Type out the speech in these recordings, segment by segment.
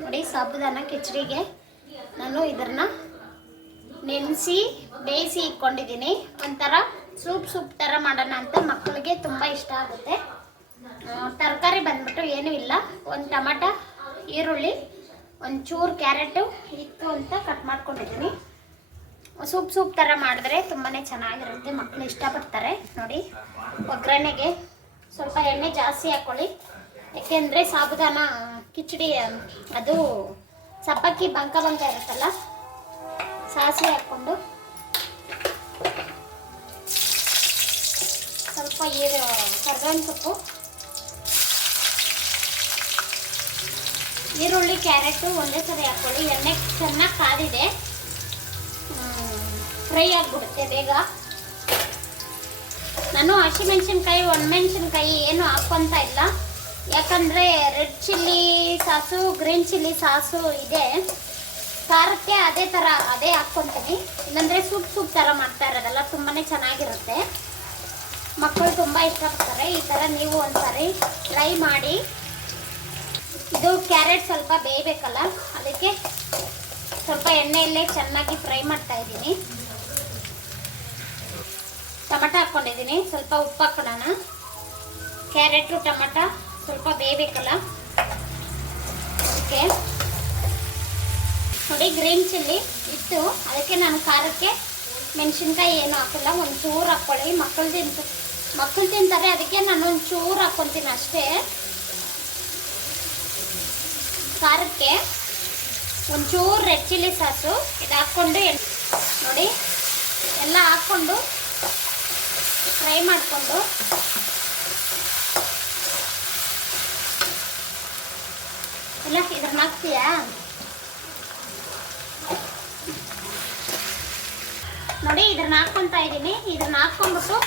ನೋಡಿ ಸಾಬುದಾನ ಕಿಚಡಿಗೆ ನಾನು ಇದನ್ನ ನೆನೆಸಿ ಬೇಯಿಸಿ ಇಟ್ಕೊಂಡಿದ್ದೀನಿ. ಒಂಥರ ಸೂಪ್ ಥರ ಮಾಡೋಣ ಅಂತ ಮಕ್ಕಳಿಗೆ ತುಂಬ ಇಷ್ಟ ಆಗುತ್ತೆ. ತರಕಾರಿ ಬಂದ್ಬಿಟ್ಟು ಏನೂ ಇಲ್ಲ, ಒಂದು ಟೊಮಾಟ, ಈರುಳ್ಳಿ, ಒಂದು ಚೂರು ಕ್ಯಾರೆಟು ಇತ್ತು ಅಂತ ಕಟ್ ಮಾಡ್ಕೊಂಡಿದ್ದೀನಿ. ಸೂಪ್ ಥರ ಮಾಡಿದ್ರೆ ತುಂಬಾ ಚೆನ್ನಾಗಿರುತ್ತೆ, ಮಕ್ಕಳು ಇಷ್ಟಪಡ್ತಾರೆ. ನೋಡಿ, ಒಗ್ಗರಣೆಗೆ ಸ್ವಲ್ಪ ಎಣ್ಣೆ ಜಾಸ್ತಿ ಹಾಕ್ಕೊಳ್ಳಿ, ಯಾಕೆಂದರೆ ಸಾಬುದಾನ ಕಿಚಡಿ ಅದು ಸಬ್ಬಕ್ಕಿ ಬಂಕ ಇರುತ್ತಲ್ಲ. ಸಾಸಿವೆ ಹಾಕ್ಕೊಂಡು ಸ್ವಲ್ಪ ಕರ್ಬೇವಿನ ಸೊಪ್ಪು, ಈರುಳ್ಳಿ, ಕ್ಯಾರೆಟು ಒಂದೇ ಸರಿ ಹಾಕ್ಕೊಳ್ಳಿ. ಎಣ್ಣೆ ಚೆನ್ನಾಗಿ ಕಾದಿದೆ, ಫ್ರೈ ಆಗಿಬಿಡುತ್ತೆ ಬೇಗ. ನಾನು ಹಸಿಮೆಣಸಿನ್ಕಾಯಿ, ಒಣಮೆಣಸಿನ್ಕಾಯಿ ಏನು ಹಾಕ್ಕೊಂತ ಇಲ್ಲ, ಯಾಕಂದರೆ red chilli sauce, green chilli sauce ಇದೆ, ಖಾರಕ್ಕೆ ಅದೇ ಹಾಕ್ಕೊತೀನಿ. ಇಲ್ಲಾಂದರೆ ಸೂಪ್ ಥರ ಮಾಡ್ತಾ ಇರೋದಲ್ಲ, ತುಂಬಾ ಚೆನ್ನಾಗಿರುತ್ತೆ, ಮಕ್ಕಳು ತುಂಬ ಇಷ್ಟಪಡ್ತಾರೆ. ಈ ಥರ ನೀವು ಒಂದ್ಸರಿ ಟ್ರೈ ಮಾಡಿ. ಇದು ಕ್ಯಾರೆಟ್ ಸ್ವಲ್ಪ ಬೇಯಬೇಕಲ್ಲ, ಅದಕ್ಕೆ ಸ್ವಲ್ಪ ಎಣ್ಣೆಯಲ್ಲೇ ಚೆನ್ನಾಗಿ ಫ್ರೈ ಮಾಡ್ತಾ ಇದ್ದೀನಿ. ಟೊಮೆಟೊ ಹಾಕ್ಕೊಂಡಿದ್ದೀನಿ, ಸ್ವಲ್ಪ ಉಪ್ಪು ಹಾಕೋಣ. ಕ್ಯಾರೆಟು ಟೊಮೆಟೊ ಸ್ವಲ್ಪ ಬೇಯಬೇಕಲ್ಲ ಅದಕ್ಕೆ. ನೋಡಿ, ಗ್ರೀನ್ ಚಿಲ್ಲಿ ಇತ್ತು, ಅದಕ್ಕೆ ನಾನು ಖಾರಕ್ಕೆ ಮೆಣಸಿನ್ಕಾಯಿ ಏನು ಹಾಕಿಲ್ಲ, ಒಂದು ಚೂರು ಹಾಕ್ಕೊಳ್ಳಿ. ಮಕ್ಕಳು ತಿಂತಾರೆ, ಅದಕ್ಕೆ ನಾನು ಒಂದು ಚೂರು ಹಾಕ್ಕೊತೀನಿ ಅಷ್ಟೇ. ಖಾರಕ್ಕೆ ಒಂಚೂರು ರೆಡ್ ಚಿಲ್ಲಿ ಸಾಸು ಇದು ಹಾಕ್ಕೊಂಡು ನೋಡಿ ಎಲ್ಲ ಹಾಕ್ಕೊಂಡು ಫ್ರೈ ಮಾಡಿಕೊಂಡು ಇಲ್ಲ ಇದನ್ನ ಹಾಕ್ತೀಯಾ? ನೋಡಿ, ಇದನ್ನ ಹಾಕ್ಕೊತಾ ಇದ್ದೀನಿ. ಇದನ್ನ ಹಾಕ್ಕೊಂಡ್ಬಿಟ್ಟು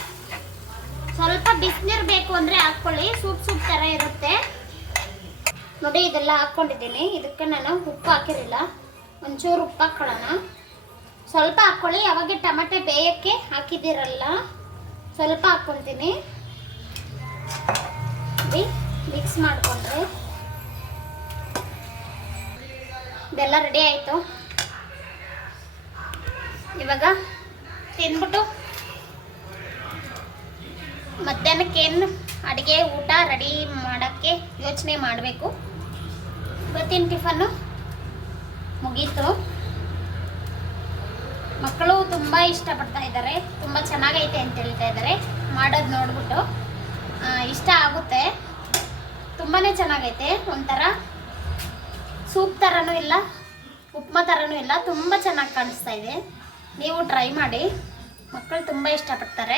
ಸ್ವಲ್ಪ ಬಿಸಿನೀರು ಬೇಕು ಅಂದರೆ ಹಾಕ್ಕೊಳ್ಳಿ, ಸೂಪ್ ಥರ ಇರುತ್ತೆ. ನೋಡಿ, ಇದೆಲ್ಲ ಹಾಕ್ಕೊಂಡಿದ್ದೀನಿ. ಇದಕ್ಕೆ ನಾನು ಉಪ್ಪು ಹಾಕಿರಲಿಲ್ಲ, ಒಂಚೂರು ಉಪ್ಪು ಹಾಕ್ಕೊಳ್ಳೋಣ. ಸ್ವಲ್ಪ ಹಾಕ್ಕೊಳ್ಳಿ, ಯಾವಾಗ ಟೊಮೆಟೊ ಬೇಯೋಕ್ಕೆ ಹಾಕಿದ್ದೀರಲ್ಲ, ಸ್ವಲ್ಪ ಹಾಕ್ಕೊತೀನಿ. ಮಿಕ್ಸ್ ಮಾಡಿಕೊಂಡ್ರೆ ಇದೆಲ್ಲ ರೆಡಿ ಆಯಿತು. ಇವಾಗ ತಿಂದ್ಬಿಟ್ಟು ಮಧ್ಯಾಹ್ನಕ್ಕೇನು ಅಡುಗೆ ಊಟ ರೆಡಿ ಮಾಡೋಕ್ಕೆ ಯೋಚನೆ ಮಾಡಬೇಕು. ಇವತ್ತಿನ ಟಿಫನ್ನು ಮುಗೀತು. ಮಕ್ಕಳು ತುಂಬ ಇಷ್ಟಪಡ್ತಾ ಇದ್ದಾರೆ, ತುಂಬ ಚೆನ್ನಾಗೈತೆ ಅಂತ ಹೇಳ್ತಾ ಇದ್ದಾರೆ. ಮಾಡೋದು ನೋಡ್ಬಿಟ್ಟು ಇಷ್ಟ ಆಗುತ್ತೆ, ತುಂಬಾ ಚೆನ್ನಾಗೈತೆ. ಒಂಥರ ಸೂಪ್ ಥರನೂ ಇಲ್ಲ, ಉಪ್ಮಾ ಥರನೂ ಇಲ್ಲ, ತುಂಬ ಚೆನ್ನಾಗಿ ಕಾಣಿಸ್ತಾ ಇದೆ. ನೀವು ಟ್ರೈ ಮಾಡಿ, ಮಕ್ಕಳು ತುಂಬ ಇಷ್ಟಪಡ್ತಾರೆ.